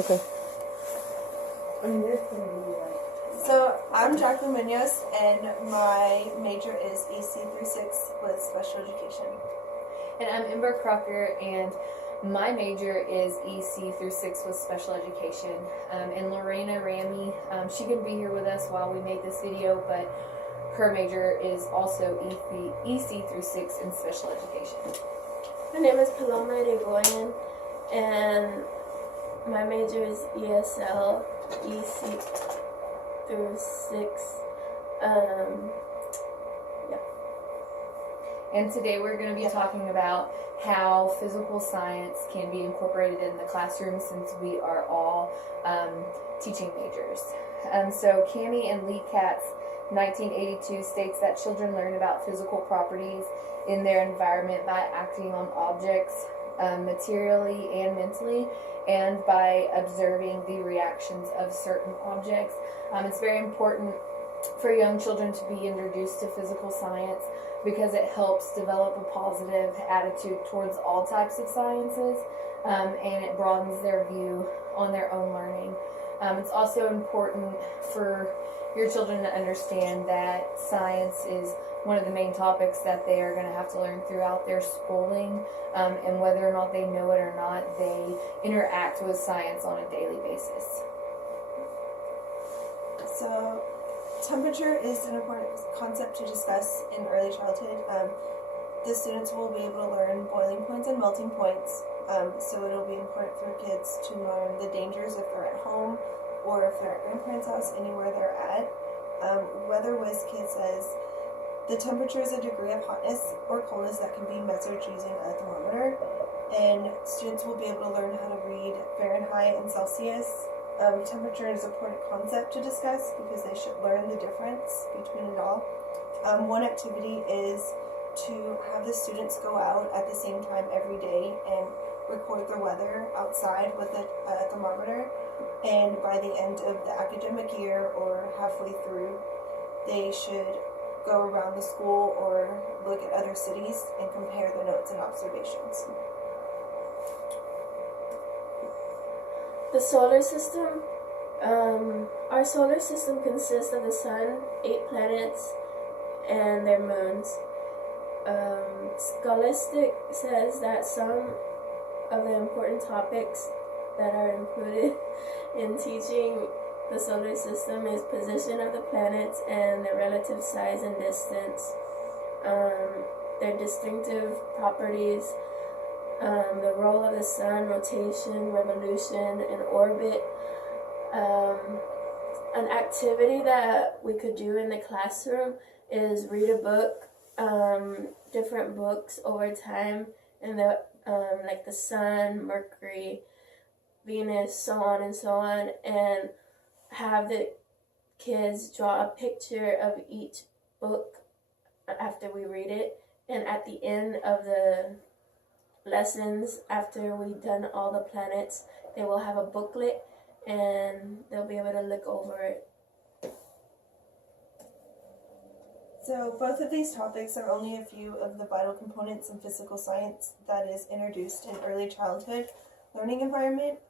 Okay. So I'm Jacklyn Munoz, and my major is EC through 6 with special education. And I'm Ember Crocker, and my major is EC through 6 with special education. And Lorena Ramey, she couldn't be here with us while we made this video, but her major is also EC through 6 in special education. My name is Paloma Yrigollen, and my major is ESL, EC through 6. And today we're going to be talking about how physical science can be incorporated in the classroom, since we are all teaching majors. So Cami and Lee Katz, 1982, states that children learn about physical properties in their environment by acting on objects materially and mentally, and by observing the reactions of certain objects. It's very important for young children to be introduced to physical science because it helps develop a positive attitude towards all types of sciences, and it broadens their view on their own learning. It's also important for your children to understand that science is one of the main topics that they are going to have to learn throughout their schooling, and whether or not they know it or not, they interact with science on a daily basis. So temperature is an important concept to discuss in early childhood. The students will be able to learn boiling points and melting points, so it'll be important for kids to learn the dangers if they're at home or if they're at grandparents' house, anywhere they're at. Weather Whiz Kid says, the temperature is a degree of hotness or coldness that can be measured using a thermometer, and students will be able to learn how to read Fahrenheit and Celsius. Temperature is an important concept to discuss because they should learn the difference between it all. One activity is to have the students go out at the same time every day and record the weather outside with a thermometer, and by the end of the academic year or halfway through, they should go around the school or look at other cities and compare the notes and observations. The solar system. Our solar system consists of the sun, 8 planets, and their moons. Scholastic says that some of the important topics that are included in teaching the solar system is position of the planets and their relative size and distance, their distinctive properties, the role of the sun, rotation, revolution, and orbit. An activity that we could do in the classroom is read a book, different books over time, and like the sun, Mercury, Venus, so on and so on, and have the kids draw a picture of each book after we read it, and at the end of the lessons, after we've done all the planets, they will have a booklet and they'll be able to look over it. So both of these topics are only a few of the vital components in physical science that is introduced in early childhood learning environment.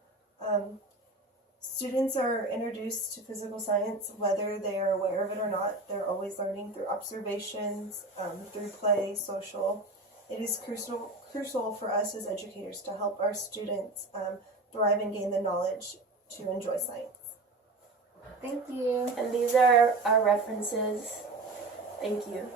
Students are introduced to physical science whether they are aware of it or not. They're always learning through observations, through play, social. It is crucial for us as educators to help our students thrive and gain the knowledge to enjoy science. Thank you. And these are our references. Thank you.